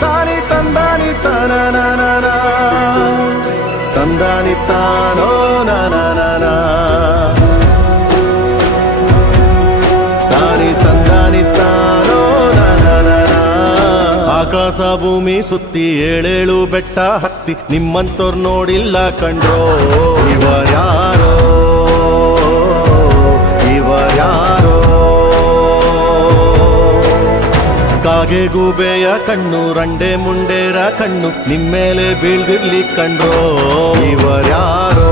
ತಾನಿ ತಂದಾನಿ ತಾನ ತಂದಾನಿ ತಾನೋ ನಾನ ತಾನಿ ತಂದಾನಿ ತಾನೋ ನಾನ ಆಕಾಶ ಭೂಮಿ ಸುತ್ತಿ ಏಳೇಳು ಬೆಟ್ಟ ಹತ್ತಿ ನಿಮ್ಮಂತೋರ್ ನೋಡಿಲ್ಲ ಕಂಡ್ರೋ ಇವರ್ಯಾರೋ ಕಾಗೆ ಗೂಬೆಯ ಕಣ್ಣು ರಂಡೆ ಮುಂಡೇರ ಕಣ್ಣು ನಿಮ್ಮೇಲೆ ಬೀಳ್ದಿರ್ಲಿ ಕಂಡ್ರೋ ಇವರ್ಯಾರೋ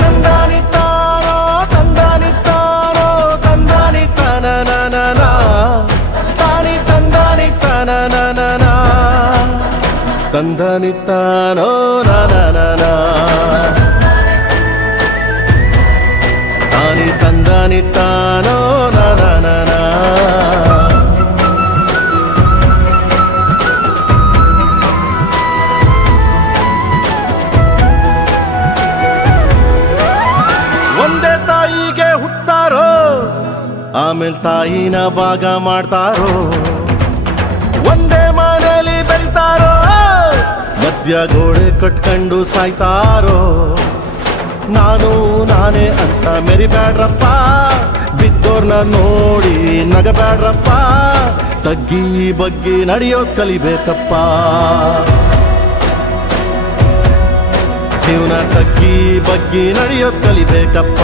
ತಂದಾನಿ ತಾನೋ ತಂದಾನಿ ತಾನೋ ತಂದಾನಿ ತಾನ ತಾನಿ ತಂದಾನಿ ತಾನ ತಂದಾನಿ ತಾನೋ ನಾನ ತಾನಿ ತಂದಾನಿ ತಾನೋ ನಾನ ಒಂದೇ ತಾಯಿಗೆ ಹುಟ್ಟಾರೋ ಆಮೇಲೆ ತಾಯಿನ ಭಾಗ ಮಾಡ್ತಾರೋ ಒಂದೇ ಮನೆಯಲ್ಲಿ ಬೆಳಿತಾರೋ ಮಧ್ಯ ಗೋಡೆ ಕಟ್ಕೊಂಡು ಸಾಯ್ತಾರೋ ನಾನು ನಾನೇ ಅಂತ ಮೆರಿಬ್ಯಾಡ್ರಪ್ಪ ಬಿದ್ದೋರ್ನ ನೋಡಿ ನಗಬ್ಯಾಡ್ರಪ್ಪ ತಗ್ಗಿ ಬಗ್ಗಿ ನಡೆಯೋದ್ ಕಲಿಬೇಕಪ್ಪ ಜೀವನ ತಗ್ಗಿ ಬಗ್ಗಿ ನಡೆಯೋದ್ ಕಲಿಬೇಕಪ್ಪ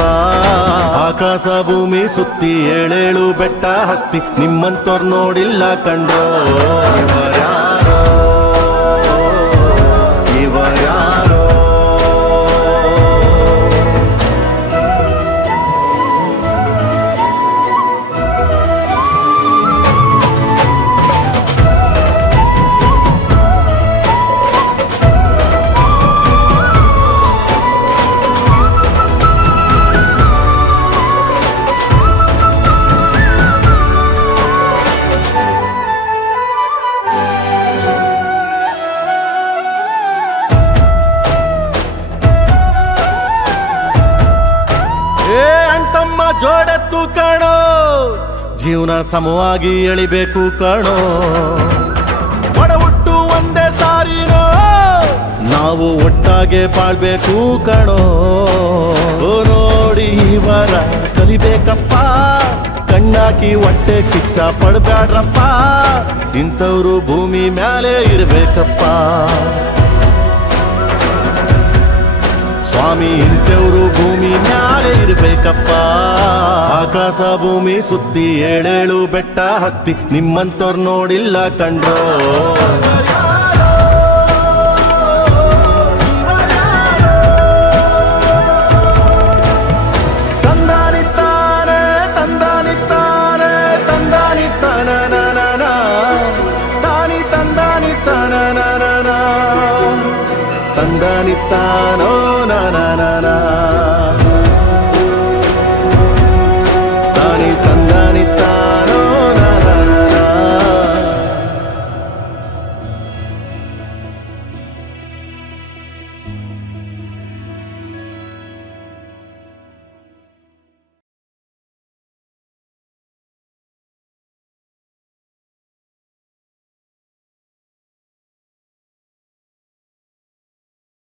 ಆಕಾಶ ಭೂಮಿ ಸುತ್ತಿ ಏಳೇಳು ಬೆಟ್ಟ ಹತ್ತಿ ನಿಮ್ಮಂತೋರ್ ನೋಡಿಲ್ಲ ಕಂಡ್ರೋ ಇವರ್ಯಾರೋ ಅಂಟಮ್ಮ ಜೋಡೆತ್ತು ಕಾಣೋ ಜೀವನ ಸಮವಾಗಿ ಎಳಿಬೇಕು ಕಾಣೋ ಒಡ ಹುಟ್ಟು ಒಂದೇ ಸಾರಿನೋ ನಾವು ಒಟ್ಟಾಗೆ ಬಾಳ್ಬೇಕು ಕಾಣೋ ನೋಡಿ ಇವರ ಕಲಿಬೇಕಪ್ಪ ಕಣ್ಣಾಕಿ ಹೊಟ್ಟೆ ಕಿಚ್ಚ ಪಡ್ಬ್ಯಾಡ್ರಪ್ಪ ಇಂಥವ್ರು ಭೂಮಿ ಮ್ಯಾಲೆ ಇರ್ಬೇಕಪ್ಪ ಸ್ವಾಮಿ ಇಂಥವ್ರು ಭೂಮಿ ಮ್ಯಾಲೆ ಇರ್ಬೇಕಪ್ಪ ಆಕಾಶ ಭೂಮಿ ಸುತ್ತಿ ಏಳೇಳು ಬೆಟ್ಟ ಹತ್ತಿ ನಿಮ್ಮಂತೋರ್ ನೋಡಿಲ್ಲ ಕಂಡ್ರೋ